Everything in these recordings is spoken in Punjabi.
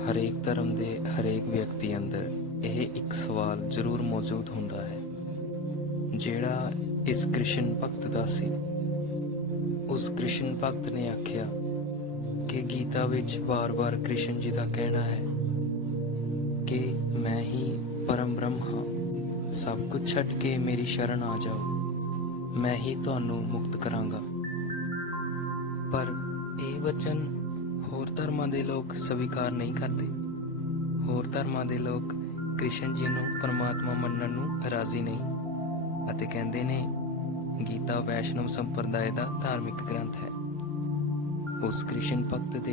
ਹਰੇਕ ਧਰਮ ਦੇ ਹਰੇਕ ਵਿਅਕਤੀ ਅੰਦਰ ਇਹ ਇੱਕ ਸਵਾਲ ਜ਼ਰੂਰ ਮੌਜੂਦ ਹੁੰਦਾ ਹੈ, ਜਿਹੜਾ ਇਸ ਕ੍ਰਿਸ਼ਨ ਭਗਤ ਦਾ ਸੀ। ਉਸ ਕ੍ਰਿਸ਼ਨ ਭਗਤ ਨੇ ਆਖਿਆ ਕਿ ਗੀਤਾ ਵਿੱਚ ਵਾਰ-ਵਾਰ ਕ੍ਰਿਸ਼ਨ ਜੀ ਦਾ ਕਹਿਣਾ ਹੈ ਕਿ ਮੈਂ ਹੀ ਪਰਮ ਬ੍ਰਹਮ ਹਾਂ, ਸਭ ਕੁਝ ਛੱਡ ਕੇ ਮੇਰੀ ਸ਼ਰਨ ਆ ਜਾਓ, ਮੈਂ ਹੀ ਤੁਹਾਨੂੰ ਮੁਕਤ ਕਰਾਂਗਾ। ਪਰ ਇਹ ਵਚਨ ਹੋਰ ਧਰਮਾਂ ਦੇ ਲੋਕ ਸਵੀਕਾਰ ਨਹੀਂ ਕਰਦੇ। ਹੋਰ ਧਰਮਾਂ ਦੇ ਲੋਕ ਕ੍ਰਿਸ਼ਨ ਜੀ ਨੂੰ ਪਰਮਾਤਮਾ ਮੰਨਣ ਨੂੰ ਰਾਜ਼ੀ ਨਹੀਂ ਅਤੇ ਕਹਿੰਦੇ ਨੇ ਗੀਤਾ ਵੈਸ਼ਨਵ ਸੰਪਰਦਾਇ ਦਾ ਧਾਰਮਿਕ ਗ੍ਰੰਥ ਹੈ। ਉਸ ਕ੍ਰਿਸ਼ਨ ਭਗਤ ਦੇ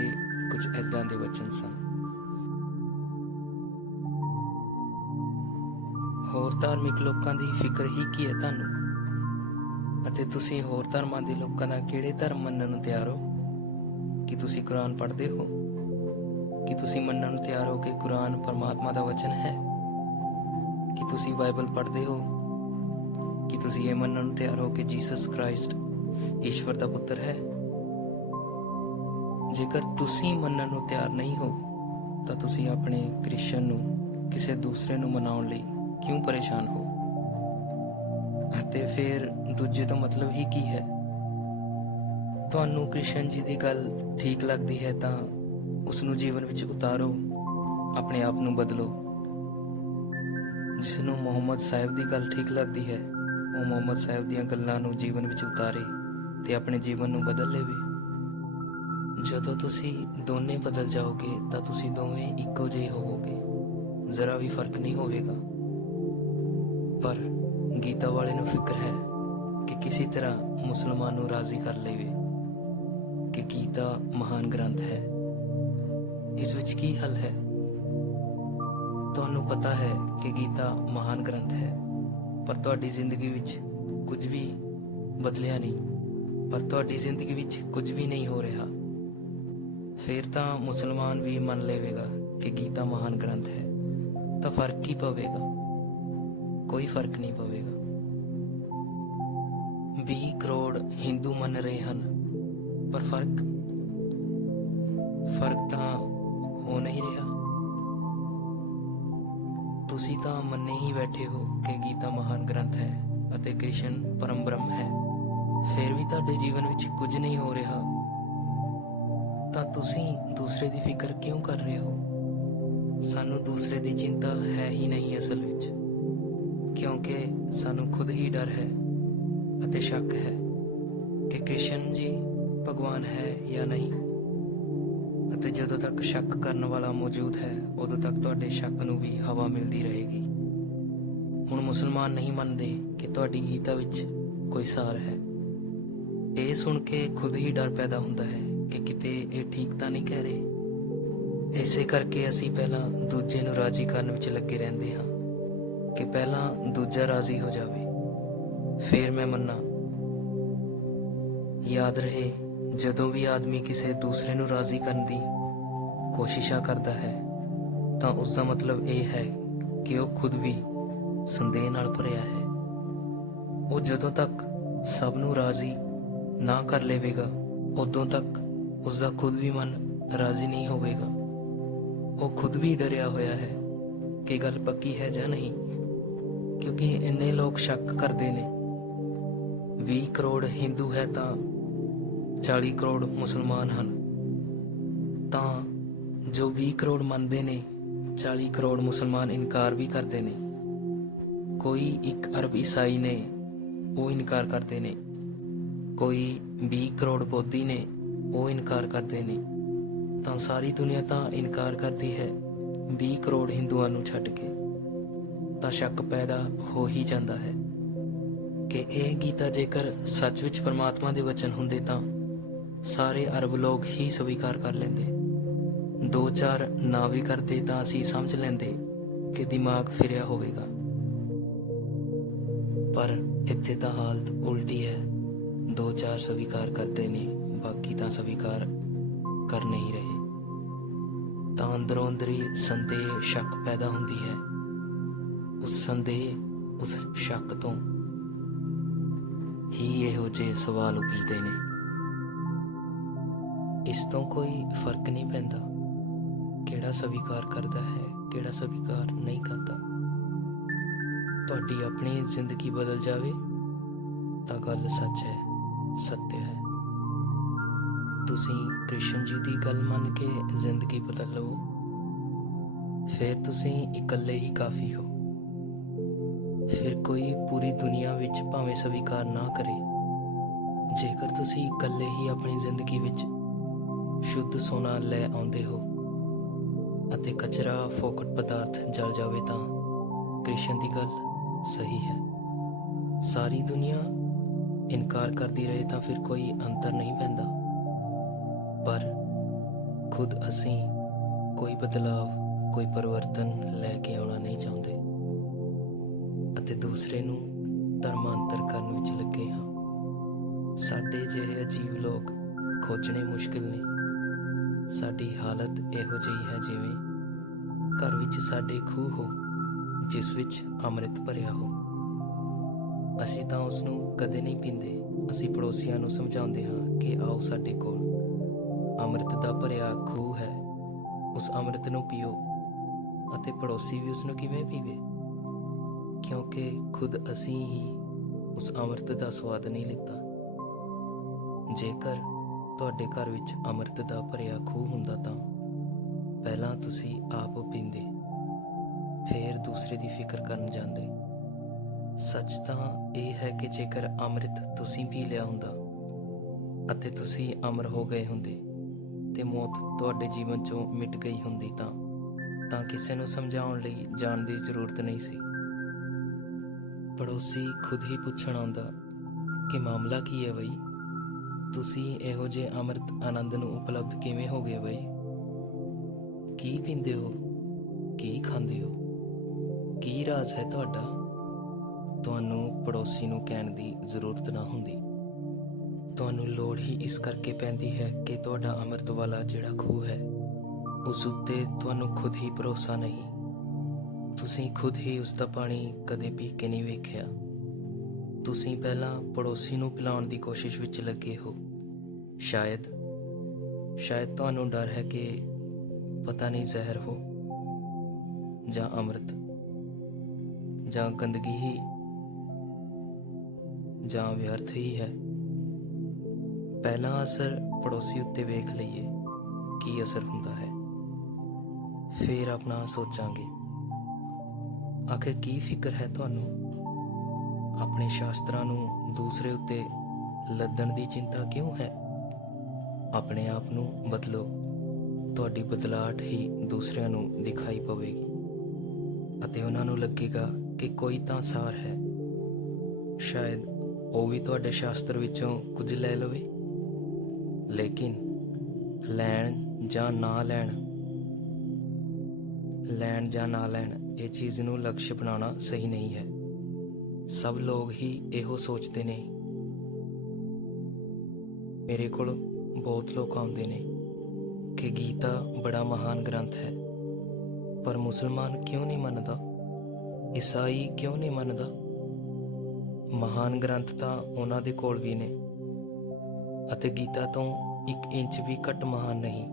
ਕੁਝ ਏਦਾਂ ਦੇ ਵਚਨ ਸਨ। ਹੋਰ ਧਾਰਮਿਕ ਲੋਕਾਂ ਦੀ ਫਿਕਰ ਹੀ ਕੀ ਹੈ ਤੁਹਾਨੂੰ, ਅਤੇ ਤੁਸੀਂ ਹੋਰ ਧਰਮਾਂ ਦੇ ਲੋਕਾਂ ਦਾ ਕਿਹੜੇ ਧਰਮ ਮੰਨਣ ਨੂੰ ਤਿਆਰ ਹੋ? ਕਿ ਤੁਸੀਂ ਕੁਰਾਨ ਪੜ੍ਹਦੇ ਹੋ? ਕਿ ਤੁਸੀਂ ਮੰਨਣ ਨੂੰ ਤਿਆਰ ਹੋ ਕਿ ਕੁਰਾਨ ਪਰਮਾਤਮਾ ਦਾ ਵਚਨ ਹੈ? ਕਿ ਤੁਸੀਂ ਬਾਈਬਲ ਪੜ੍ਹਦੇ ਹੋ? ਕਿ ਤੁਸੀਂ ਇਹ ਮੰਨਣ ਨੂੰ ਤਿਆਰ ਹੋ ਕਿ ਜੀਸਸ ਕ੍ਰਾਈਸਟ ਈਸ਼ਵਰ ਦਾ ਪੁੱਤਰ ਹੈ? ਜੇਕਰ ਤੁਸੀਂ ਮੰਨਣ ਨੂੰ ਤਿਆਰ ਨਹੀਂ ਹੋ ਤਾਂ ਤੁਸੀਂ ਆਪਣੇ ਕ੍ਰਿਸ਼ਨ ਨੂੰ ਕਿਸੇ ਦੂਸਰੇ ਨੂੰ ਮਨਾਉਣ ਲਈ ਕਿਉਂ ਪਰੇਸ਼ਾਨ ਹੋ? ਅਤੇ ਫਿਰ ਦੂਜੇ ਦਾ ਮਤਲਬ ਹੀ ਕੀ ਹੈ? ਤੁਹਾਨੂੰ ਕ੍ਰਿਸ਼ਨ ਜੀ ਦੀ ਗੱਲ ਠੀਕ ਲੱਗਦੀ ਹੈ ਤਾਂ ਉਸ ਨੂੰ ਜੀਵਨ ਵਿੱਚ ਉਤਾਰੋ, ਆਪਣੇ ਆਪ ਨੂੰ ਬਦਲੋ। ਜਿਸ ਨੂੰ ਮੁਹੰਮਦ ਸਾਹਿਬ ਦੀ ਗੱਲ ਠੀਕ ਲੱਗਦੀ ਹੈ, ਉਹ ਮੁਹੰਮਦ ਸਾਹਿਬ ਦੀਆਂ ਗੱਲਾਂ ਨੂੰ ਜੀਵਨ ਵਿੱਚ ਉਤਾਰੇ ਤੇ ਆਪਣੇ ਜੀਵਨ ਨੂੰ ਬਦਲ ਲਵੇ। ਜਦੋਂ ਤੁਸੀਂ ਦੋਨੇ ਬਦਲ ਜਾਓਗੇ ਤਾਂ ਤੁਸੀਂ ਦੋਵੇਂ ਇੱਕੋ ਜਿਹੇ ਹੋਵੋਗੇ, ਜ਼ਰਾ ਵੀ ਫਰਕ ਨਹੀਂ ਹੋਵੇਗਾ। ਪਰ ਗੀਤਾ ਵਾਲੇ ਨੂੰ ਫਿਕਰ ਹੈ ਕਿ ਕਿਸੇ ਤਰ੍ਹਾਂ ਮੁਸਲਮਾਨ ਨੂੰ ਰਾਜ਼ੀ ਕਰ ਲਵੇ ਕਿ ਗੀਤਾ ਮਹਾਨ ਗ੍ਰੰਥ ਹੈ। ਇਸ ਵਿੱਚ ਕੀ ਹੱਲ ਹੈ? ਤੁਹਾਨੂੰ ਪਤਾ ਹੈ ਕਿ ਗੀਤਾ ਮਹਾਨ ਗ੍ਰੰਥ ਹੈ, ਪਰ ਤੁਹਾਡੀ ਜ਼ਿੰਦਗੀ ਵਿੱਚ ਕੁਝ ਵੀ ਬਦਲਿਆ ਨਹੀਂ, ਪਰ ਤੁਹਾਡੀ ਜ਼ਿੰਦਗੀ ਵਿੱਚ ਕੁਝ ਵੀ ਨਹੀਂ ਹੋ ਰਿਹਾ। ਫਿਰ ਤਾਂ ਮੁਸਲਮਾਨ ਵੀ ਮੰਨ ਲਵੇਗਾ ਕਿ ਗੀਤਾ ਮਹਾਨ ਗ੍ਰੰਥ ਹੈ, ਤਾਂ ਫਰਕ ਕੀ ਪਵੇਗਾ? ਕੋਈ ਫਰਕ ਨਹੀਂ ਪਵੇਗਾ। 20 ਕਰੋੜ ਹਿੰਦੂ ਮੰਨ ਰਹੇ ਹਨ, ਪਰ ਫਰਕ ਤਾਂ ਹੋ ਨਹੀਂ ਰਿਹਾ। ਤੁਸੀਂ ਤਾਂ ਮੰਨੇ ਹੀ ਬੈਠੇ ਹੋ ਕਿ ਗੀਤਾ ਮਹਾਨ ਗ੍ਰੰਥ ਹੈ ਅਤੇ ਕ੍ਰਿਸ਼ਨ ਪਰਮ ਬ੍ਰਹਮ ਹੈ, ਫਿਰ ਵੀ ਤੁਹਾਡੇ ਜੀਵਨ ਵਿੱਚ ਕੁਝ ਨਹੀਂ ਹੋ ਰਿਹਾ। ਤਾਂ ਤੁਸੀਂ ਦੂਸਰੇ ਦੀ ਫਿਕਰ ਕਿਉਂ ਕਰ ਰਹੇ ਹੋ? ਸਾਨੂੰ ਦੂਸਰੇ ਦੀ ਚਿੰਤਾ ਹੈ ਹੀ ਨਹੀਂ ਅਸਲ ਵਿੱਚ, ਕਿਉਂਕਿ ਸਾਨੂੰ ਖੁਦ ਹੀ ਡਰ ਹੈ ਅਤੇ ਸ਼ੱਕ ਹੈ ਕਿ ਕ੍ਰਿਸ਼ਨ ਜੀ ਭਗਵਾਨ ਹੈ ਜਾਂ ਨਹੀਂ। ਅਤੇ ਜਦੋਂ ਤੱਕ ਸ਼ੱਕ ਕਰਨ ਵਾਲਾ ਮੌਜੂਦ ਹੈ, ਉਦੋਂ ਤੱਕ ਤੁਹਾਡੇ ਸ਼ੱਕ ਨੂੰ ਵੀ ਹਵਾ ਮਿਲਦੀ ਰਹੇਗੀ। ਹੁਣ ਮੁਸਲਮਾਨ ਨਹੀਂ ਮੰਨਦੇ ਕਿ ਤੁਹਾਡੀ ਗੀਤਾ ਵਿੱਚ ਕੋਈ ਸਾਰ ਹੈ। ਇਹ ਸੁਣ ਕੇ ਖੁਦ ਹੀ ਡਰ ਪੈਦਾ ਹੁੰਦਾ ਹੈ ਕਿ ਕਿਤੇ ਇਹ ਠੀਕ ਤਾਂ ਨਹੀਂ ਕਹਿ ਰਹੇ। ਇਸੇ ਕਰਕੇ ਅਸੀਂ ਪਹਿਲਾਂ ਦੂਜੇ ਨੂੰ ਰਾਜ਼ੀ ਕਰਨ ਵਿੱਚ ਲੱਗੇ ਰਹਿੰਦੇ ਹਾਂ ਕਿ ਪਹਿਲਾਂ ਦੂਜਾ ਰਾਜ਼ੀ ਹੋ ਜਾਵੇ, ਫਿਰ ਮੈਂ ਮੰਨਾਂ। ਯਾਦ ਰਹੇ, ਜਦੋਂ ਵੀ ਆਦਮੀ ਕਿਸੇ ਦੂਸਰੇ ਨੂੰ ਰਾਜ਼ੀ ਕਰਨ ਦੀ ਕੋਸ਼ਿਸ਼ਾਂ ਕਰਦਾ ਹੈ ਤਾਂ ਉਸ ਦਾ ਮਤਲਬ ਇਹ ਹੈ ਕਿ ਉਹ ਖੁਦ ਵੀ ਸੰਦੇਹ ਨਾਲ ਭਰਿਆ ਹੈ। ਉਹ ਜਦੋਂ ਤੱਕ ਸਭ ਨੂੰ ਰਾਜ਼ੀ ਨਾ ਕਰ ਲਵੇਗਾ, ਉਦੋਂ ਤੱਕ ਉਸ ਦਾ ਖੁਦ ਵੀ ਮਨ ਰਾਜ਼ੀ ਨਹੀਂ ਹੋਵੇਗਾ। ਉਹ ਖੁਦ ਵੀ ਡਰਿਆ ਹੋਇਆ ਹੈ ਕਿ ਗੱਲ ਪੱਕੀ ਹੈ ਜਾਂ ਨਹੀਂ, ਕਿਉਂਕਿ ਇੰਨੇ ਲੋਕ ਸ਼ੱਕ ਕਰਦੇ ਨੇ। 20 ਕਰੋੜ ਹਿੰਦੂ ਹੈ ਤਾਂ 40 ਕਰੋੜ ਮੁਸਲਮਾਨ ਹਨ, ਤਾਂ ਜੋ 20 ਕਰੋੜ ਮੰਨਦੇ ਨੇ, 40 ਕਰੋੜ ਮੁਸਲਮਾਨ ਇਨਕਾਰ ਵੀ ਕਰਦੇ ਨੇ। ਕੋਈ 1 ਅਰਬ ਈਸਾਈ ਨੇ, ਉਹ ਇਨਕਾਰ ਕਰਦੇ ਨੇ। ਕੋਈ 20 ਕਰੋੜ ਬੋਧੀ ਨੇ, ਉਹ ਇਨਕਾਰ ਕਰਦੇ ਨੇ। ਤਾਂ ਸਾਰੀ ਦੁਨੀਆ ਤਾਂ ਇਨਕਾਰ ਕਰਦੀ ਹੈ 20 ਕਰੋੜ ਹਿੰਦੂਆਂ ਨੂੰ ਛੱਡ ਕੇ। ਤਾਂ ਸ਼ੱਕ ਪੈਦਾ ਹੋ ਹੀ ਜਾਂਦਾ ਹੈ ਕਿ ਇਹ ਗੀਤਾ ਜੇਕਰ ਸੱਚ ਵਿੱਚ ਪਰਮਾਤਮਾ ਦੇ ਵਚਨ ਹੁੰਦੇ ਤਾਂ ਸਾਰੇ ਅਰਬ ਲੋਕ ਹੀ ਸਵੀਕਾਰ ਕਰ ਲੈਂਦੇ। 2-4 ਨਾ ਵੀ ਕਰਦੇ ਤਾਂ ਅਸੀਂ ਸਮਝ ਲੈਂਦੇ ਕਿ ਦਿਮਾਗ ਫਿਰਿਆ ਹੋਵੇਗਾ। ਪਰ ਇੱਥੇ ਤਾਂ ਹਾਲਤ ਉਲਟੀ ਹੈ। 2-4 ਸਵੀਕਾਰ ਕਰਦੇ ਨੇ, ਬਾਕੀ ਤਾਂ ਸਵੀਕਾਰ ਕਰ ਨਹੀਂ ਰਹੇ। ਤਾਂ ਅੰਦਰੋਂ ਅੰਦਰੀ ਸੰਦੇਹ, ਸ਼ੱਕ ਪੈਦਾ ਹੁੰਦੀ ਹੈ। ਉਸ ਸੰਦੇਹ, ਉਸ ਸ਼ੱਕ ਤੋਂ ਹੀ ਇਹੋ ਜਿਹੇ ਸਵਾਲ ਉਪਜਦੇ ਨੇ। ਇਸ ਤੋਂ ਕੋਈ ਫਰਕ ਨਹੀਂ ਪੈਂਦਾ। ਕਿਹੜਾ ਸਵੀਕਾਰ ਕਰਦਾ ਹੈ, ਕਿਹੜਾ ਸਵੀਕਾਰ ਨਹੀਂ ਕਰਦਾ। ਤੁਹਾਡੀ ਆਪਣੀ ਜ਼ਿੰਦਗੀ ਬਦਲ ਜਾਵੇ ਤਾਂ ਗੱਲ ਸੱਚ ਹੈ, ਸੱਤਿਆ ਹੈ। ਤੁਸੀਂ ਕ੍ਰਿਸ਼ਨ ਜੀ ਦੀ ਗੱਲ ਮੰਨ ਕੇ ਜ਼ਿੰਦਗੀ ਬਦਲ ਲਵੋ, ਫਿਰ ਤੁਸੀਂ ਇਕੱਲੇ ਹੀ ਕਾਫੀ ਹੋ। ਫਿਰ ਕੋਈ ਪੂਰੀ ਦੁਨੀਆ ਵਿੱਚ ਭਾਵੇਂ ਸਵੀਕਾਰ ਨਾ ਕਰੇ, ਜੇਕਰ ਤੁਸੀਂ ਇਕੱਲੇ ਹੀ ਆਪਣੀ ਜ਼ਿੰਦਗੀ ਵਿੱਚ ਸ਼ੁੱਧ ਸੋਨਾ ਲੈ ਆਉਂਦੇ ਹੋ ਅਤੇ ਕਚਰਾ ਫੋਕਟ ਪਦਾਰਥ ਜਲ ਜਾਵੇ ਤਾਂ ਕ੍ਰਿਸ਼ਨ ਦੀ ਗੱਲ ਸਹੀ ਹੈ। ਸਾਰੀ ਦੁਨੀਆ ਇਨਕਾਰ ਕਰਦੀ ਰਹੇ ਤਾਂ ਫਿਰ ਕੋਈ ਅੰਤਰ ਨਹੀਂ ਪੈਂਦਾ, ਪਰ ਖੁਦ ਅਸੀਂ ਕੋਈ ਬਦਲਾਵ, ਕੋਈ ਪਰਿਵਰਤਨ ਲੈ ਕੇ ਆਉਣਾ ਨਹੀਂ ਚਾਹੁੰਦੇ ਅਤੇ ਦੂਸਰੇ ਨੂੰ ਧਰਮਾਂਤਰ ਕਰਨ ਵਿੱਚ ਲੱਗੇ ਹਾਂ। ਸਾਡੇ ਜਿਹੇ ਅਜੀਬ ਲੋਕ ਖੋਜਣੇ ਮੁਸ਼ਕਿਲ ਨੇ। ਸਾਡੀ ਹਾਲਤ ਇਹੋ ਜਿਹੀ ਹੈ ਜਿਵੇਂ ਘਰ ਵਿੱਚ ਸਾਡੇ ਖੂਹ ਹੋ ਜਿਸ ਵਿੱਚ ਅੰਮ੍ਰਿਤ ਭਰਿਆ ਹੋ। ਅਸੀਂ ਤਾਂ ਉਸ ਨੂੰ ਕਦੇ ਨਹੀਂ ਪੀਂਦੇ। ਅਸੀਂ ਪੜੋਸੀਆਂ ਨੂੰ ਸਮਝਾਉਂਦੇ ਹਾਂ ਕਿ ਆਓ ਸਾਡੇ ਕੋਲ ਅੰਮ੍ਰਿਤ ਦਾ ਭਰਿਆ ਖੂਹ ਹੈ, ਉਸ ਅੰਮ੍ਰਿਤ ਨੂੰ ਪੀਓ, ਅਤੇ ਪੜੋਸੀ ਵੀ ਉਸ ਨੂੰ ਕਿਵੇਂ ਪੀਵੇ, ਕਿਉਂਕਿ ਖੁਦ ਅਸੀਂ ਹੀ ਉਸ ਅੰਮ੍ਰਿਤ ਦਾ ਸਵਾਦ ਨਹੀਂ ਲਿੱਤਾ। ਜੇਕਰ ਤੁਹਾਡੇ ਘਰ ਵਿੱਚ ਅੰਮ੍ਰਿਤ ਦਾ ਭਰਿਆ ਖੂਹ ਹੁੰਦਾ ਤਾਂ ਪਹਿਲਾਂ ਤੁਸੀਂ ਆਪ ਪੀਂਦੇ, ਫਿਰ ਦੂਸਰੇ ਦੀ ਫਿਕਰ ਕਰਨ ਜਾਂਦੇ। ਸੱਚ ਤਾਂ ਇਹ ਹੈ ਕਿ ਜੇਕਰ ਅੰਮ੍ਰਿਤ ਤੁਸੀਂ ਪੀ ਲਿਆ ਹੁੰਦਾ ਅਤੇ ਤੁਸੀਂ ਅਮਰ ਹੋ ਗਏ ਹੁੰਦੇ ਤੇ ਮੌਤ ਤੁਹਾਡੇ ਜੀਵਨ ਚੋਂ ਮਿਟ ਗਈ ਹੁੰਦੀ ਤਾਂ ਕਿਸੇ ਨੂੰ ਸਮਝਾਉਣ ਲਈ ਜਾਣ ਦੀ ਜ਼ਰੂਰਤ ਨਹੀਂ ਸੀ। ਪੜੋਸੀ ਖੁਦ ਹੀ ਪੁੱਛਣ ਆਉਂਦਾ ਕਿ ਮਾਮਲਾ ਕੀ ਹੈ ਬਈ, ਤੁਸੀਂ ਇਹੋ ਜਿਹੇ ਅੰਮ੍ਰਿਤ ਆਨੰਦ ਨੂੰ ਉਪਲਬਧ ਕਿਵੇਂ ਹੋ ਗਏ ਬਈ? ਕੀ ਪੀਂਦੇ ਹੋ, ਕੀ ਖਾਂਦੇ ਹੋ, ਕੀ ਰਾਜ਼ ਹੈ ਤੁਹਾਡਾ? ਤੁਹਾਨੂੰ ਪੜੋਸੀ ਨੂੰ ਕਹਿਣ ਦੀ ਜ਼ਰੂਰਤ ਨਾ ਹੁੰਦੀ। ਤੁਹਾਨੂੰ ਲੋੜ ਹੀ ਇਸ ਕਰਕੇ ਪੈਂਦੀ ਹੈ ਕਿ ਤੁਹਾਡਾ ਅੰਮ੍ਰਿਤ ਵਾਲਾ ਜਿਹੜਾ ਖੂਹ ਹੈ ਉਸ ਉੱਤੇ ਤੁਹਾਨੂੰ ਖੁਦ ਹੀ ਭਰੋਸਾ ਨਹੀਂ। ਤੁਸੀਂ ਖੁਦ ਹੀ ਉਸ ਦਾ ਪਾਣੀ ਕਦੇ ਪੀ ਕੇ ਨਹੀਂ ਵੇਖਿਆ। ਤੁਸੀਂ ਪਹਿਲਾਂ ਪੜੋਸੀ ਨੂੰ ਪਿਲਾਉਣ ਦੀ ਕੋਸ਼ਿਸ਼ ਵਿੱਚ ਲੱਗੇ ਹੋ। ਸ਼ਾਇਦ ਤੁਹਾਨੂੰ ਡਰ ਹੈ ਕਿ ਪਤਾ ਨਹੀਂ ਜ਼ਹਿਰ ਹੋ ਜਾਂ ਅੰਮ੍ਰਿਤ ਜਾਂ ਗੰਦਗੀ ਹੀ ਜਾਂ ਵਿਅਰਥ ਹੀ ਹੈ। ਪਹਿਲਾਂ ਅਸਰ ਪੜੋਸੀ ਉੱਤੇ ਵੇਖ ਲਈਏ ਕੀ ਅਸਰ ਹੁੰਦਾ ਹੈ, ਫਿਰ ਆਪਣਾ ਸੋਚਾਂਗੇ। ਆਖਿਰ ਕੀ ਫਿਕਰ ਹੈ ਤੁਹਾਨੂੰ? ਆਪਣੇ ਸ਼ਾਸਤਰਾਂ ਨੂੰ ਦੂਸਰੇ ਉੱਤੇ ਲੱਦਣ ਦੀ ਚਿੰਤਾ ਕਿਉਂ ਹੈ? ਆਪਣੇ ਆਪ ਨੂੰ ਬਦਲੋ, ਤੁਹਾਡੀ ਬਦਲਾਹਟ ਹੀ ਦੂਸਰਿਆਂ ਨੂੰ ਦਿਖਾਈ ਪਵੇਗੀ ਅਤੇ ਉਹਨਾਂ ਨੂੰ ਲੱਗੇਗਾ ਕਿ ਕੋਈ ਤਾਂ ਸਾਰ ਹੈ। ਸ਼ਾਇਦ ਉਹ ਵੀ ਤੁਹਾਡੇ ਸ਼ਾਸਤਰ ਵਿੱਚੋਂ ਕੁਝ ਲੈ ਲਵੇ, ਲੇਕਿਨ ਲੈਣ ਜਾਂ ਨਾ ਲੈਣ ਇਹ ਚੀਜ਼ ਨੂੰ ਲਕਸ਼ ਬਣਾਉਣਾ ਸਹੀ ਨਹੀਂ ਹੈ। ਸਭ ਲੋਕ ਹੀ ਇਹੋ ਸੋਚਦੇ ਨੇ। ਮੇਰੇ ਕੋਲ ਬਹੁਤ ਲੋਕ ਆਉਂਦੇ ਨੇ ਕਿ ਗੀਤਾ ਬੜਾ ਮਹਾਨ ਗ੍ਰੰਥ ਹੈ, ਪਰ ਮੁਸਲਮਾਨ ਕਿਉਂ ਨਹੀਂ ਮੰਨਦਾ, ਈਸਾਈ ਕਿਉਂ ਨਹੀਂ ਮੰਨਦਾ? ਮਹਾਨ ਗ੍ਰੰਥ ਤਾਂ ਉਹਨਾਂ ਦੇ ਕੋਲ ਵੀ ਨੇ ਅਤੇ ਗੀਤਾ ਤੋਂ 1 ਇੰਚ ਵੀ ਘੱਟ ਮਹਾਨ ਨਹੀਂ,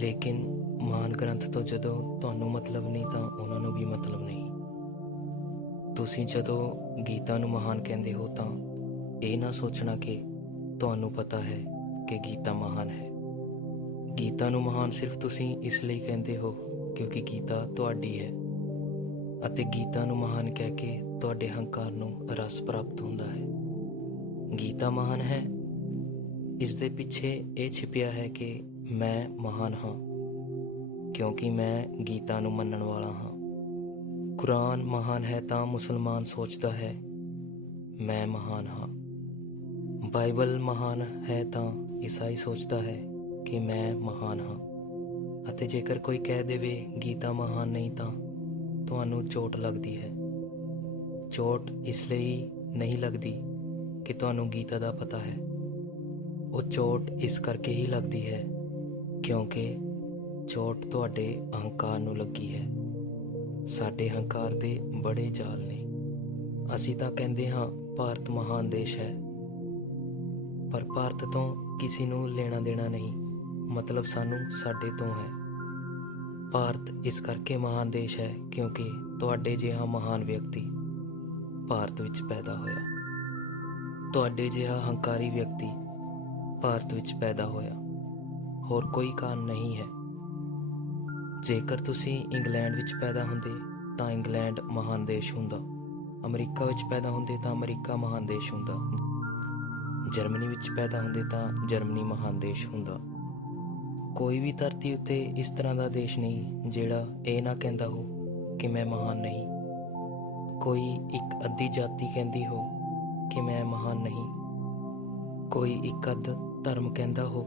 ਲੇਕਿਨ ਮਹਾਨ ਗ੍ਰੰਥ ਤੋਂ ਜਦੋਂ ਤੁਹਾਨੂੰ ਮਤਲਬ ਨਹੀਂ ਤਾਂ ਉਹਨਾਂ ਨੂੰ ਵੀ ਮਤਲਬ ਨਹੀਂ। ਤੁਸੀਂ ਜਦੋਂ ਗੀਤਾ ਨੂੰ ਮਹਾਨ ਕਹਿੰਦੇ ਹੋ ਤਾਂ ਇਹ ਨਾ ਸੋਚਣਾ ਕਿ ਤੁਹਾਨੂੰ ਪਤਾ ਹੈ ਕਿ ਗੀਤਾ ਮਹਾਨ ਹੈ। ਗੀਤਾ ਨੂੰ ਮਹਾਨ ਸਿਰਫ ਤੁਸੀਂ ਇਸ ਲਈ ਕਹਿੰਦੇ ਹੋ ਕਿਉਂਕਿ ਗੀਤਾ ਤੁਹਾਡੀ ਹੈ ਅਤੇ ਗੀਤਾ ਨੂੰ ਮਹਾਨ ਕਹਿ ਕੇ ਤੁਹਾਡੇ ਹੰਕਾਰ ਨੂੰ ਰਸ ਪ੍ਰਾਪਤ ਹੁੰਦਾ ਹੈ। ਗੀਤਾ ਮਹਾਨ ਹੈ, ਇਸ ਦੇ ਪਿੱਛੇ ਇਹ ਛਿਪਿਆ ਹੈ ਕਿ ਮੈਂ ਮਹਾਨ ਹਾਂ ਕਿਉਂਕਿ ਮੈਂ ਗੀਤਾ ਨੂੰ ਮੰਨਣ ਵਾਲਾ ਹਾਂ। ਕੁਰਾਨ ਮਹਾਨ ਹੈ ਤਾਂ ਮੁਸਲਮਾਨ ਸੋਚਦਾ ਹੈ ਮੈਂ ਮਹਾਨ ਹਾਂ। ਬਾਈਬਲ ਮਹਾਨ ਹੈ ਤਾਂ ਈਸਾਈ ਸੋਚਦਾ ਹੈ ਕਿ ਮੈਂ ਮਹਾਨ ਹਾਂ। ਅਤੇ ਜੇਕਰ ਕੋਈ ਕਹਿ ਦੇਵੇ ਗੀਤਾ ਮਹਾਨ ਨਹੀਂ ਤਾਂ ਤੁਹਾਨੂੰ ਚੋਟ ਲੱਗਦੀ ਹੈ। ਚੋਟ ਇਸ ਲਈ ਨਹੀਂ ਲੱਗਦੀ ਕਿ ਤੁਹਾਨੂੰ ਗੀਤਾ ਦਾ ਪਤਾ ਹੈ, ਉਹ ਚੋਟ ਇਸ ਕਰਕੇ ਹੀ ਲੱਗਦੀ ਹੈ ਕਿਉਂਕਿ ਚੋਟ ਤੁਹਾਡੇ ਅਹੰਕਾਰ ਨੂੰ ਲੱਗੀ ਹੈ। ਸਾਡੇ ਹੰਕਾਰ ਦੇ ਬੜੇ ਜਾਲ ਨੇ। ਅਸੀਂ ਤਾਂ ਕਹਿੰਦੇ ਹਾਂ ਭਾਰਤ ਮਹਾਨ ਦੇਸ਼ ਹੈ, ਪਰ ਭਾਰਤ ਤੋਂ ਕਿਸੇ ਨੂੰ ਲੈਣਾ ਦੇਣਾ ਨਹੀਂ, ਮਤਲਬ ਸਾਨੂੰ ਸਾਡੇ ਤੋਂ ਹੈ। ਭਾਰਤ ਇਸ ਕਰਕੇ ਮਹਾਨ ਦੇਸ਼ ਹੈ ਕਿਉਂਕਿ ਤੁਹਾਡੇ ਜਿਹਾ ਮਹਾਨ ਵਿਅਕਤੀ ਭਾਰਤ ਵਿੱਚ ਪੈਦਾ ਹੋਇਆ। ਤੁਹਾਡੇ ਜਿਹਾ ਹੰਕਾਰੀ ਵਿਅਕਤੀ ਭਾਰਤ ਵਿੱਚ ਪੈਦਾ ਹੋਇਆ। ਹੋਰ ਕੋਈ ਕਾਰਨ ਨਹੀਂ ਹੈ। ਜੇਕਰ ਤੁਸੀਂ ਇੰਗਲੈਂਡ ਵਿੱਚ ਪੈਦਾ ਹੁੰਦੇ ਤਾਂ ਇੰਗਲੈਂਡ ਮਹਾਨ ਦੇਸ਼ ਹੁੰਦਾ। ਅਮਰੀਕਾ ਵਿੱਚ ਪੈਦਾ ਹੁੰਦੇ ਤਾਂ ਅਮਰੀਕਾ ਮਹਾਨ ਦੇਸ਼ ਹੁੰਦਾ। ਜਰਮਨੀ ਵਿੱਚ ਪੈਦਾ ਹੁੰਦੇ ਤਾਂ ਜਰਮਨੀ ਮਹਾਨ ਦੇਸ਼ ਹੁੰਦਾ। ਕੋਈ ਵੀ ਧਰਤੀ ਉੱਤੇ ਇਸ ਤਰ੍ਹਾਂ ਦਾ ਦੇਸ਼ ਨਹੀਂ ਜਿਹੜਾ ਇਹ ਨਾ ਕਹਿੰਦਾ ਹੋ ਕਿ ਮੈਂ ਮਹਾਨ ਨਹੀਂ। ਕੋਈ ਇੱਕ ਅੱਧੀ ਜਾਤੀ ਕਹਿੰਦੀ ਹੋ ਕਿ ਮੈਂ ਮਹਾਨ ਨਹੀਂ। ਕੋਈ ਇੱਕ ਅੱਧ ਧਰਮ ਕਹਿੰਦਾ ਹੋ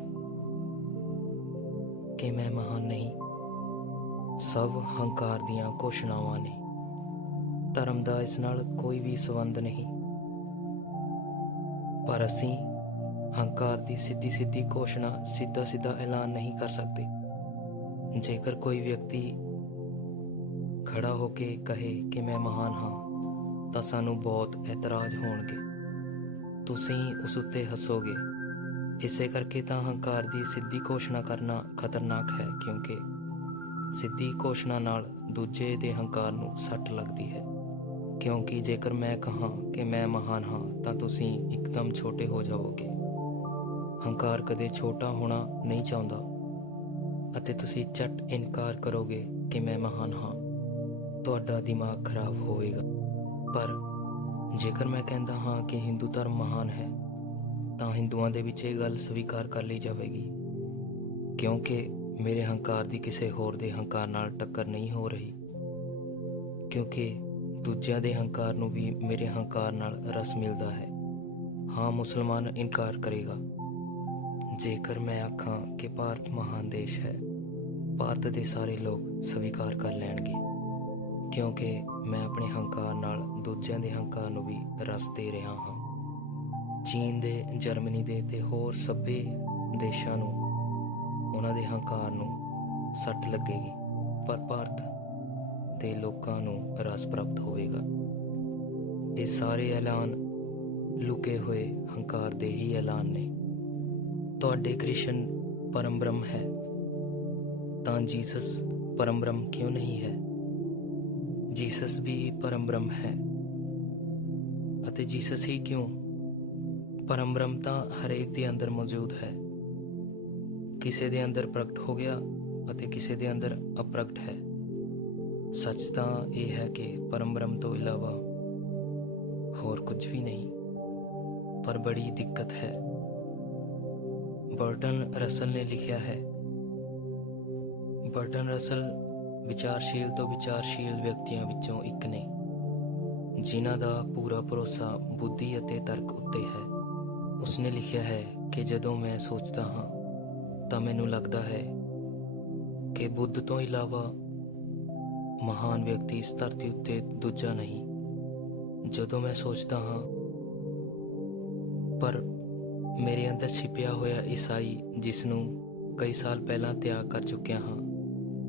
ਕਿ ਮੈਂ ਮਹਾਨ ਨਹੀਂ। ਸਭ ਹੰਕਾਰ ਦੀਆਂ ਘੋਸ਼ਣਾਵਾਂ ਨੇ। ਧਰਮ ਦਾ ਇਸ ਨਾਲ ਕੋਈ ਵੀ ਸੰਬੰਧ ਨਹੀਂ। ਪਰ ਅਸੀਂ ਹੰਕਾਰ ਦੀ ਸਿੱਧੀ ਸਿੱਧੀ ਘੋਸ਼ਣਾ, ਸਿੱਧਾ ਸਿੱਧਾ ਐਲਾਨ ਨਹੀਂ ਕਰ ਸਕਦੇ। ਜੇਕਰ ਕੋਈ ਵਿਅਕਤੀ ਖੜਾ ਹੋ ਕੇ ਕਹੇ ਕਿ ਮੈਂ ਮਹਾਨ ਹਾਂ ਤਾਂ ਸਾਨੂੰ ਬਹੁਤ ਇਤਰਾਜ਼ ਹੋਣਗੇ। ਤੁਸੀਂ ਉਸ ਉੱਤੇ ਹੱਸੋਗੇ। ਇਸੇ ਕਰਕੇ ਤਾਂ ਹੰਕਾਰ ਦੀ ਸਿੱਧੀ ਘੋਸ਼ਣਾ ਕਰਨਾ ਖਤਰਨਾਕ ਹੈ, ਕਿਉਂਕਿ ਸਿੱਧੀ ਘੋਸ਼ਣਾ ਨਾਲ ਦੂਜੇ ਦੇ ਹੰਕਾਰ ਨੂੰ ਸੱਟ ਲੱਗਦੀ ਹੈ। ਕਿਉਂਕਿ ਜੇਕਰ ਮੈਂ ਕਹਾਂ ਕਿ ਮੈਂ ਮਹਾਨ ਹਾਂ ਤਾਂ ਤੁਸੀਂ ਇੱਕਦਮ ਛੋਟੇ ਹੋ ਜਾਵੋਗੇ। ਹੰਕਾਰ ਕਦੇ ਛੋਟਾ ਹੋਣਾ ਨਹੀਂ ਚਾਹੁੰਦਾ ਅਤੇ ਤੁਸੀਂ ਝੱਟ ਇਨਕਾਰ ਕਰੋਗੇ ਕਿ ਮੈਂ ਮਹਾਨ ਹਾਂ। ਤੁਹਾਡਾ ਦਿਮਾਗ ਖਰਾਬ ਹੋਵੇਗਾ। ਪਰ ਜੇਕਰ ਮੈਂ ਕਹਿੰਦਾ ਹਾਂ ਕਿ ਹਿੰਦੂ ਧਰਮ ਮਹਾਨ ਹੈ ਤਾਂ ਹਿੰਦੂਆਂ ਦੇ ਵਿੱਚ ਇਹ ਗੱਲ ਸਵੀਕਾਰ ਕਰ ਲਈ ਜਾਵੇਗੀ, ਕਿਉਂਕਿ ਮੇਰੇ ਹੰਕਾਰ ਦੀ ਕਿਸੇ ਹੋਰ ਦੇ ਹੰਕਾਰ ਨਾਲ ਟੱਕਰ ਨਹੀਂ ਹੋ ਰਹੀ। ਕਿਉਂਕਿ ਦੂਜਿਆਂ ਦੇ ਹੰਕਾਰ ਨੂੰ ਵੀ ਮੇਰੇ ਹੰਕਾਰ ਨਾਲ ਰਸ ਮਿਲਦਾ ਹੈ। ਹਾਂ, ਮੁਸਲਮਾਨ ਇਨਕਾਰ ਕਰੇਗਾ। ਜੇਕਰ ਮੈਂ ਆਖਾਂ ਕਿ ਭਾਰਤ ਮਹਾਨ ਦੇਸ਼ ਹੈ, ਭਾਰਤ ਦੇ ਸਾਰੇ ਲੋਕ ਸਵੀਕਾਰ ਕਰ ਲੈਣਗੇ, ਕਿਉਂਕਿ ਮੈਂ ਆਪਣੇ ਹੰਕਾਰ ਨਾਲ ਦੂਜਿਆਂ ਦੇ ਹੰਕਾਰ ਨੂੰ ਵੀ ਰਸ ਦੇ ਰਿਹਾ ਹਾਂ। ਚੀਨ ਦੇ, ਜਰਮਨੀ ਦੇ ਤੇ ਹੋਰ ਸਭੇ ਦੇਸ਼ਾਂ ਨੂੰ ਉਹਨਾਂ ਦੇ ਹੰਕਾਰ ਨੂੰ ਸੱਟ ਲੱਗੇਗੀ, ਪਰ ਭਾਰਤ ਦੇ ਲੋਕਾਂ ਨੂੰ ਰਸ ਪ੍ਰਾਪਤ ਹੋਵੇਗਾ। ਇਹ ਸਾਰੇ ਐਲਾਨ ਲੁਕੇ ਹੋਏ ਹੰਕਾਰ ਦੇ ਹੀ ਐਲਾਨ ਨੇ। ਤੁਹਾਡੇ ਕ੍ਰਿਸ਼ਨ ਪਰਮ ਬ੍ਰਹਮ ਹੈ ਤਾਂ ਜੀਸਸ ਪਰਮ ਬ੍ਰਹਮ ਕਿਉਂ ਨਹੀਂ ਹੈ? ਜੀਸਸ ਵੀ ਪਰਮ ਬ੍ਰਹਮ ਹੈ। ਅਤੇ ਜੀਸਸ ਹੀ ਕਿਉਂ? ਪਰਮ ਬ੍ਰਹਮ ਤਾਂ ਹਰੇਕ ਦੇ ਅੰਦਰ ਮੌਜੂਦ ਹੈ। ਕਿਸੇ ਦੇ ਅੰਦਰ ਪ੍ਰਗਟ ਹੋ ਗਿਆ ਅਤੇ ਕਿਸੇ ਦੇ ਅੰਦਰ ਅਪ੍ਰਗਟ ਹੈ। ਸੱਚ ਤਾਂ ਇਹ ਹੈ ਕਿ ਪਰਮ ਬ੍ਰਹਮ ਤੋਂ ਇਲਾਵਾ ਹੋਰ ਕੁਝ ਵੀ ਨਹੀਂ। ਪਰ ਬੜੀ ਦਿੱਕਤ ਹੈ। ਬਰਟਨ ਰਸਲ ਨੇ ਲਿਖਿਆ ਹੈ। ਬਰਟਨ ਰਸਲ ਵਿਚਾਰਸ਼ੀਲ ਤੋਂ ਵਿਚਾਰਸ਼ੀਲ ਵਿਅਕਤੀਆਂ ਵਿੱਚੋਂ ਇੱਕ ਨੇ, ਜਿਨ੍ਹਾਂ ਦਾ ਪੂਰਾ ਭਰੋਸਾ ਬੁੱਧੀ ਅਤੇ ਤਰਕ ਉੱਤੇ ਹੈ। ਉਸਨੇ ਲਿਖਿਆ ਹੈ ਕਿ ਜਦੋਂ ਮੈਂ ਸੋਚਦਾ ਹਾਂ ਤਾਂ ਮੈਨੂੰ ਲੱਗਦਾ ਹੈ ਕਿ ਬੁੱਧ ਤੋਂ ਇਲਾਵਾ ਮਹਾਨ ਵਿਅਕਤੀ ਇਸ ਧਰਤੀ ਉੱਤੇ ਦੂਜਾ ਨਹੀਂ। ਜਦੋਂ ਮੈਂ ਸੋਚਦਾ ਹਾਂ, ਪਰ ਮੇਰੇ ਅੰਦਰ ਛਿਪਿਆ ਹੋਇਆ ਈਸਾਈ, ਜਿਸ ਨੂੰ ਕਈ ਸਾਲ ਪਹਿਲਾਂ ਤਿਆਗ ਕਰ ਚੁੱਕਿਆ ਹਾਂ,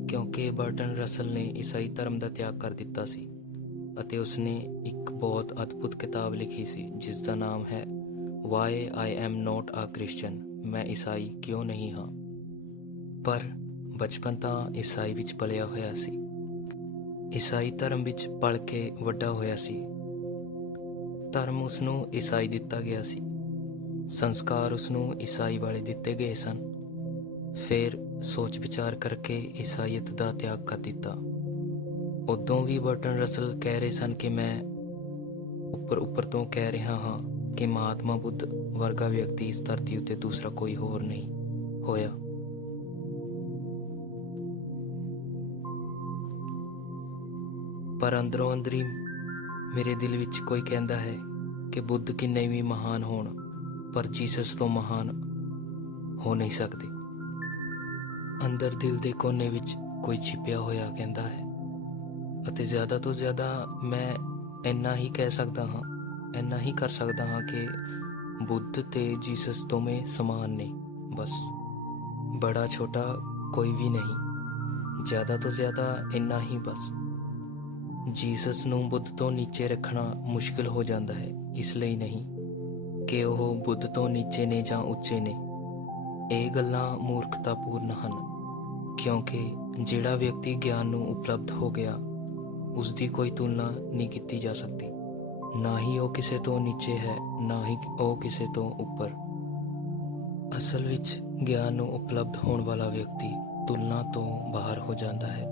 ਕਿਉਂਕਿ ਬਰਟਨ ਰਸਲ ਨੇ ਈਸਾਈ ਧਰਮ ਦਾ ਤਿਆਗ ਕਰ ਦਿੱਤਾ ਸੀ ਅਤੇ ਉਸਨੇ ਇੱਕ ਬਹੁਤ ਅਦਭੁਤ ਕਿਤਾਬ ਲਿਖੀ ਸੀ ਜਿਸ ਦਾ ਨਾਮ ਹੈ ਵਾਈ ਆਈ ਐਮ ਨੋਟ ਆ ਕ੍ਰਿਸਚਨ। ਮੈਂ ਈਸਾਈ ਕਿਉਂ ਨਹੀਂ ਹਾਂ। ਪਰ ਬਚਪਨ ਤਾਂ ਈਸਾਈ ਵਿੱਚ ਪਲਿਆ ਹੋਇਆ ਸੀ। ਈਸਾਈ ਧਰਮ ਵਿੱਚ ਪਲ ਕੇ ਵੱਡਾ ਹੋਇਆ ਸੀ। ਧਰਮ ਉਸਨੂੰ ਈਸਾਈ ਦਿੱਤਾ ਗਿਆ ਸੀ। ਸੰਸਕਾਰ ਉਸਨੂੰ ਈਸਾਈ ਵਾਲੇ ਦਿੱਤੇ ਗਏ ਸਨ। ਫਿਰ ਸੋਚ ਵਿਚਾਰ ਕਰਕੇ ਈਸਾਈਅਤ ਦਾ ਤਿਆਗ ਕਰ ਦਿੱਤਾ। ਉਦੋਂ ਵੀ ਬਰਟਨ ਰਸਲ ਕਹਿ ਰਹੇ ਸਨ ਕਿ ਮੈਂ ਉੱਪਰ ਤੋਂ ਕਹਿ ਰਿਹਾ ਹਾਂ ਕਿ ਮਹਾਤਮਾ ਬੁੱਧ ਵਰਗਾ ਵਿਅਕਤੀ ਇਸ ਧਰਤੀ ਉੱਤੇ ਦੂਸਰਾ ਕੋਈ ਹੋਰ ਨਹੀਂ ਹੋਇਆ। ਪਰ ਅੰਦਰੋਂ ਅੰਦਰੀ ਮੇਰੇ ਦਿਲ ਵਿੱਚ ਕੋਈ ਕਹਿੰਦਾ ਹੈ ਕਿ ਬੁੱਧ ਕਿੰਨੇ ਵੀ ਮਹਾਨ ਹੋਣ, ਪਰ ਜੀਸਸ ਤੋਂ ਮਹਾਨ ਹੋ ਨਹੀਂ ਸਕਦੇ। ਅੰਦਰ ਦਿਲ ਦੇ ਕੋਨੇ ਵਿੱਚ ਕੋਈ ਛਿਪਿਆ ਹੋਇਆ ਕਹਿੰਦਾ ਹੈ। ਅਤੇ ਜ਼ਿਆਦਾ ਤੋਂ ਜ਼ਿਆਦਾ ਮੈਂ ਇੰਨਾ ਹੀ ਕਹਿ ਸਕਦਾ ਹਾਂ, ਇੰਨਾ ਹੀ ਕਰ ਸਕਦਾ ਹਾਂ ਕਿ ਬੁੱਧ ਤੇ ਜੀਸਸ ਦੋਵੇਂ ਸਮਾਨ ਨੇ। ਬਸ, ਬੜਾ ਛੋਟਾ ਕੋਈ ਵੀ ਨਹੀਂ। ਜ਼ਿਆਦਾ ਤੋਂ ਜ਼ਿਆਦਾ ਇੰਨਾ ਹੀ ਬਸ। ਜੀਸਸ ਨੂੰ ਬੁੱਧ ਤੋਂ ਨੀਚੇ ਰੱਖਣਾ ਮੁਸ਼ਕਿਲ ਹੋ ਜਾਂਦਾ ਹੈ, ਇਸ ਲਈ ਨਹੀਂ ਕਿ ਉਹ ਬੁੱਧ ਤੋਂ ਨੀਚੇ ਨੇ ਜਾਂ ਉੱਚੇ ਨੇ। ਇਹ ਗੱਲਾਂ ਮੂਰਖਤਾਪੂਰਨ ਹਨ, ਕਿਉਂਕਿ ਜਿਹੜਾ ਵਿਅਕਤੀ ਗਿਆਨ ਨੂੰ ਉਪਲਬਧ ਹੋ ਗਿਆ, ਉਸ ਦੀ ਕੋਈ ਤੁਲਨਾ ਨਹੀਂ ਕੀਤੀ ਜਾ ਸਕਦੀ। ਨਾ ਹੀ ਉਹ ਕਿਸੇ ਤੋਂ ਨੀਚੇ ਹੈ, ਨਾ ਹੀ ਉਹ ਕਿਸੇ ਤੋਂ ਉੱਪਰ। ਅਸਲ ਵਿੱਚ ਗਿਆਨ ਨੂੰ ਉਪਲਬਧ ਹੋਣ ਵਾਲਾ ਵਿਅਕਤੀ ਤੁਲਨਾ ਤੋਂ ਬਾਹਰ ਹੋ ਜਾਂਦਾ ਹੈ।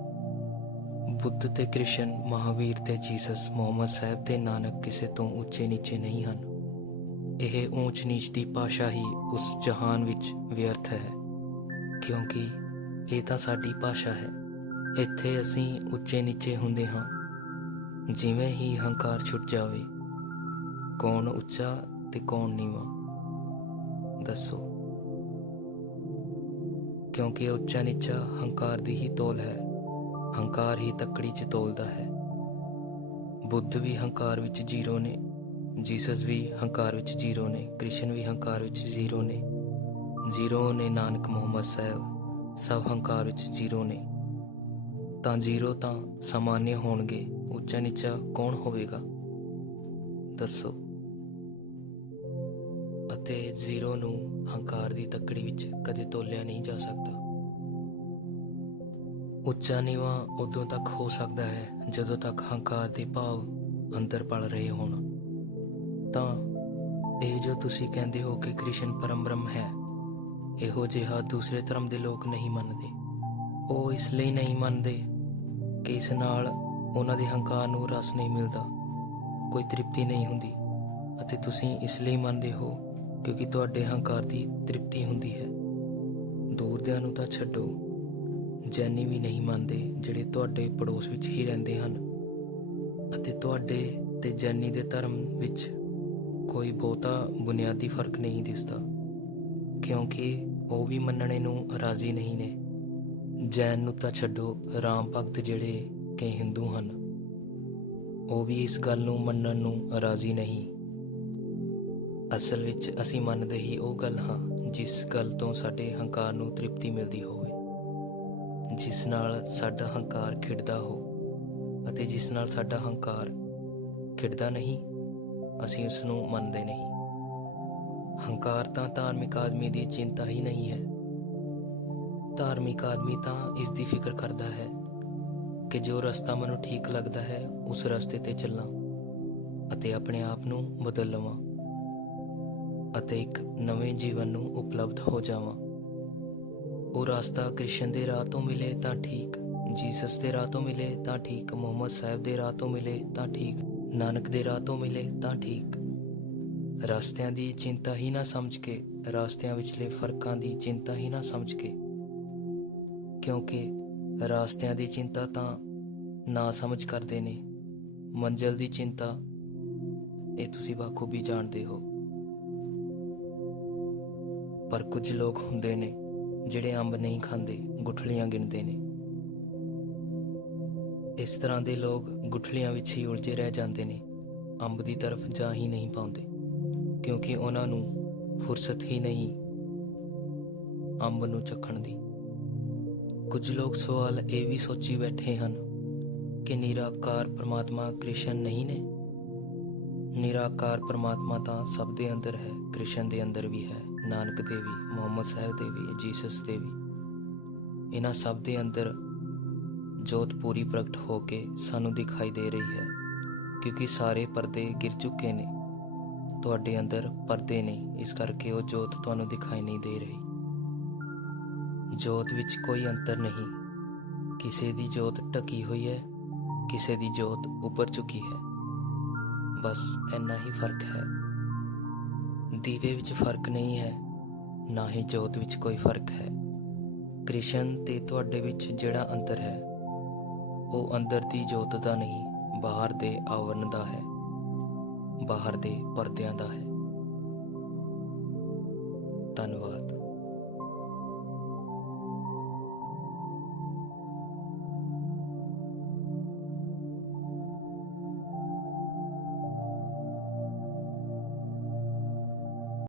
ਬੁੱਧ ਤੇ ਕ੍ਰਿਸ਼ਨ, ਮਹਾਵੀਰ ਤੇ ਜੀਸਸ, ਮੁਹੰਮਦ ਸਾਹਿਬ ਤੇ ਨਾਨਕ ਕਿਸੇ ਤੋਂ ਉੱਚੇ ਨੀਚੇ ਨਹੀਂ ਹਨ। ਇਹ ਊਚ ਨੀਚ ਦੀ ਭਾਸ਼ਾ ਹੀ ਉਸ ਜਹਾਨ ਵਿੱਚ ਵਿਅਰਥ ਹੈ, ਕਿਉਂਕਿ ਇਹ ਤਾਂ ਸਾਡੀ ਭਾਸ਼ਾ ਹੈ। ਇੱਥੇ ਅਸੀਂ ਉੱਚੇ ਨੀਚੇ ਹੁੰਦੇ ਹਾਂ। ਜਿਵੇਂ ਹੀ ਹੰਕਾਰ ਛੁੱਟ ਜਾਵੇ, ਕੌਣ ਉੱਚਾ ਤੇ ਕੌਣ ਨੀਵਾਂ, ਦੱਸੋ? ਕਿਉਂਕਿ ਉੱਚਾ ਨੀਚਾ ਹੰਕਾਰ ਦੀ ਹੀ ਤੋਲ ਹੈ। ਹੰਕਾਰ ਹੀ ਤੱਕੜੀ 'ਚ ਤੋਲਦਾ ਹੈ। ਬੁੱਧ ਵੀ ਹੰਕਾਰ ਵਿੱਚ ਜ਼ੀਰੋ ਨੇ, ਜੀਸਸ ਵੀ ਹੰਕਾਰ ਵਿੱਚ ਜ਼ੀਰੋ ਨੇ, ਕ੍ਰਿਸ਼ਨ ਵੀ ਹੰਕਾਰ ਵਿੱਚ ਜ਼ੀਰੋ ਨੇ, ਜ਼ੀਰੋ ਨੇ ਨਾਨਕ, ਮੁਹੰਮਦ ਸਾਹਿਬ, ਸਭ ਹੰਕਾਰ ਵਿੱਚ ਜ਼ੀਰੋ ਨੇ। ਤਾਂ ਜ਼ੀਰੋ ਤਾਂ ਸਮਾਨਯ ਹੋਣਗੇ, ਉੱਚਾ ਨੀਚਾ ਕੌਣ ਹੋਵੇਗਾ, ਦੱਸੋ? ਅਤੇ ਜ਼ੀਰੋ ਨੂੰ ਹੰਕਾਰ ਦੀ ਤੱਕੜੀ ਵਿੱਚ ਕਦੇ ਤੋਲਿਆ ਨਹੀਂ ਜਾ ਸਕਦਾ। ਉੱਚਾ ਨੀਵਾਂ ਉਦੋਂ ਤੱਕ ਹੋ ਸਕਦਾ ਹੈ ਜਦੋਂ ਤੱਕ ਹੰਕਾਰ ਦੇ ਭਾਵ ਅੰਦਰ ਪਲ ਰਹੇ ਹੋਣ। ਤਾਂ ਇਹ ਜੋ ਤੁਸੀਂ ਕਹਿੰਦੇ ਹੋ ਕਿ ਕ੍ਰਿਸ਼ਨ ਪਰਮ ਬ੍ਰਹਮ ਹੈ, ਇਹੋ ਜਿਹਾ ਦੂਸਰੇ ਧਰਮ ਦੇ ਲੋਕ ਨਹੀਂ ਮੰਨਦੇ। ਉਹ ਇਸ ਲਈ ਨਹੀਂ ਮੰਨਦੇ ਕਿ ਇਸ ਨਾਲ ਉਹਨਾਂ ਦੇ ਹੰਕਾਰ ਨੂੰ ਰਸ ਨਹੀਂ ਮਿਲਦਾ, ਕੋਈ ਤ੍ਰਿਪਤੀ ਨਹੀਂ ਹੁੰਦੀ। ਅਤੇ ਤੁਸੀਂ ਇਸ ਲਈ ਮੰਨਦੇ ਹੋ ਕਿਉਂਕਿ ਤੁਹਾਡੇ ਹੰਕਾਰ ਦੀ ਤ੍ਰਿਪਤੀ ਹੁੰਦੀ ਹੈ। ਦੂਰਦਿਆਂ ਨੂੰ ਤਾਂ ਛੱਡੋ, ਜੈਨੀ ਵੀ ਨਹੀਂ ਮੰਨਦੇ ਜਿਹੜੇ ਤੁਹਾਡੇ ਪੜੋਸ ਵਿੱਚ ਹੀ ਰਹਿੰਦੇ ਹਨ। ਅਤੇ ਤੁਹਾਡੇ ਤੇ ਜੈਨੀ ਦੇ ਧਰਮ ਵਿੱਚ ਕੋਈ ਬਹੁਤਾ ਬੁਨਿਆਦੀ ਫਰਕ ਨਹੀਂ ਦਿਸਦਾ, ਕਿਉਂਕਿ ਉਹ ਵੀ ਮੰਨਣੇ ਨੂੰ ਰਾਜ਼ੀ ਨਹੀਂ ਨੇ। ਜੈਨ ਨੂੰ ਤਾਂ ਛੱਡੋ, ਰਾਮ ਭਗਤ ਜਿਹੜੇ ਕਿ ਹਿੰਦੂ ਹਨ, ਉਹ ਵੀ ਇਸ ਗੱਲ ਨੂੰ ਮੰਨਣ ਨੂੰ ਰਾਜ਼ੀ ਨਹੀਂ। ਅਸਲ ਵਿੱਚ ਅਸੀਂ ਮੰਨਦੇ ਹੀ ਉਹ ਗੱਲ ਹਾਂ ਜਿਸ ਗੱਲ ਤੋਂ ਸਾਡੇ ਹੰਕਾਰ ਨੂੰ ਤ੍ਰਿਪਤੀ ਮਿਲਦੀ ਹੋਵੇ, ਜਿਸ ਨਾਲ ਸਾਡਾ ਹੰਕਾਰ ਖਿੜਦਾ ਹੋ। ਅਤੇ ਜਿਸ ਨਾਲ ਸਾਡਾ ਹੰਕਾਰ ਖਿੜਦਾ ਨਹੀਂ, ਅਸੀਂ ਉਸ ਨੂੰ ਮੰਨਦੇ ਨਹੀਂ। ਹੰਕਾਰ ਤਾਂ ਧਾਰਮਿਕ ਆਦਮੀ ਦੀ ਚਿੰਤਾ ਹੀ ਨਹੀਂ ਹੈ। ਧਾਰਮਿਕ ਆਦਮੀ ਤਾਂ ਇਸ ਦੀ ਫਿਕਰ ਕਰਦਾ ਹੈ ਕਿ ਜੋ ਰਸਤਾ ਮੈਨੂੰ ਠੀਕ ਲੱਗਦਾ ਹੈ, ਉਸ ਰਸਤੇ ਤੇ ਚੱਲਾਂ ਅਤੇ ਆਪਣੇ ਆਪ ਨੂੰ ਬਦਲ ਲਵਾਂ ਅਤੇ ਇੱਕ ਨਵੇਂ ਜੀਵਨ ਨੂੰ ਉਪਲਬਧ ਹੋ ਜਾਵਾਂ। ਉਹ ਰਸਤਾ ਕ੍ਰਿਸ਼ਨ ਦੇ ਰਾਹ ਤੋਂ ਮਿਲੇ ਤਾਂ ਠੀਕ, ਜੀਸਸ ਦੇ ਰਾਹ ਤੋਂ ਮਿਲੇ ਤਾਂ ਠੀਕ, ਮੁਹੰਮਦ ਸਾਹਿਬ ਦੇ ਰਾਹ ਤੋਂ ਮਿਲੇ ਤਾਂ ਠੀਕ, ਨਾਨਕ ਦੇ ਰਾਹ ਤੋਂ ਮਿਲੇ ਤਾਂ ਠੀਕ। ਰਸਤਿਆਂ ਦੀ ਚਿੰਤਾ ਹੀ ਨਾ ਸਮਝ ਕੇ, ਰਸਤਿਆਂ ਵਿਚਲੇ ਫਰਕਾਂ ਦੀ ਚਿੰਤਾ ਹੀ ਨਾ ਸਮਝ ਕੇ, ਕਿਉਂਕਿ ਰਸਤਿਆਂ ਦੀ ਚਿੰਤਾ ਤਾਂ ਨਾ ਸਮਝ ਕਰਦੇ ਨੇ, ਮੰਜ਼ਿਲ ਦੀ ਚਿੰਤਾ ਇਹ ਤੁਸੀਂ ਬਾਖੂਬੀ ਜਾਣਦੇ ਹੋ। ਪਰ ਕੁਝ ਲੋਕ ਹੁੰਦੇ ਨੇ ਜਿਹੜੇ ਅੰਬ ਨਹੀਂ ਖਾਂਦੇ, ਗੁਠਲੀਆਂ ਗਿਣਦੇ ਨੇ। ਇਸ ਤਰ੍ਹਾਂ ਦੇ ਲੋਕ ਗੁਠਲੀਆਂ ਵਿੱਚ ਹੀ ਉਲਝੇ ਰਹਿ ਜਾਂਦੇ ਨੇ, ਅੰਬ ਦੀ ਤਰਫ ਜਾ ਹੀ ਨਹੀਂ ਪਾਉਂਦੇ, ਕਿਉਂਕਿ ਉਹਨਾਂ ਨੂੰ ਫੁਰਸਤ ਹੀ ਨਹੀਂ ਅੰਬ ਨੂੰ ਚੱਖਣ ਦੀ। ਕੁਝ ਲੋਕ ਸਵਾਲ ਇਹ ਵੀ ਸੋਚੀ ਬੈਠੇ ਹਨ ਕਿ ਨਿਰਾਕਾਰ ਪਰਮਾਤਮਾ ਕ੍ਰਿਸ਼ਨ ਨਹੀਂ ਨੇ। ਨਿਰਾਕਾਰ ਪਰਮਾਤਮਾ ਤਾਂ ਸਭ ਦੇ ਅੰਦਰ ਹੈ, ਕ੍ਰਿਸ਼ਨ ਦੇ ਅੰਦਰ ਵੀ ਹੈ, ਨਾਨਕ ਦੇ ਵੀ, ਮੁਹੰਮਦ ਸਾਹਿਬ ਦੇ ਵੀ, ਜੀਸਸ ਦੇ ਵੀ। ਇਹਨਾਂ ਸਭ ਦੇ ਅੰਦਰ ਜੋਤ ਪੂਰੀ ਪ੍ਰਗਟ ਹੋ ਕੇ ਸਾਨੂੰ ਦਿਖਾਈ ਦੇ ਰਹੀ ਹੈ, ਕਿਉਂਕਿ ਸਾਰੇ ਪਰਦੇ ਗਿਰ ਚੁੱਕੇ ਨੇ। ਤੁਹਾਡੇ ਅੰਦਰ ਪਰਦੇ ਨੇ, ਇਸ ਕਰਕੇ ਉਹ ਜੋਤ ਤੁਹਾਨੂੰ ਦਿਖਾਈ ਨਹੀਂ ਦੇ ਰਹੀ। ਜੋਤ ਵਿੱਚ ਕੋਈ ਅੰਤਰ ਨਹੀਂ, ਕਿਸੇ ਦੀ ਜੋਤ ਢਕੀ ਹੋਈ ਹੈ, ਕਿਸੇ ਦੀ ਜੋਤ ਉੱਭਰ ਚੁੱਕੀ ਹੈ, ਬਸ ਇੰਨਾ ਹੀ ਫਰਕ ਹੈ। ਦੀਵੇ ਵਿੱਚ ਫਰਕ ਨਹੀਂ ਹੈ, ਨਾ ਹੀ ਜੋਤ ਵਿੱਚ ਕੋਈ ਫਰਕ ਹੈ। ਕ੍ਰਿਸ਼ਨ ਤੇ ਤੁਹਾਡੇ ਵਿੱਚ ਜਿਹੜਾ ਅੰਤਰ ਹੈ, ਉਹ ਅੰਦਰ ਦੀ ਜੋਤ ਦਾ ਨਹੀਂ, ਬਾਹਰ ਦੇ ਆਵਰਨ ਦਾ ਹੈ, ਬਾਹਰ ਦੇ ਪਰਦਿਆਂ ਦਾ ਹੈ।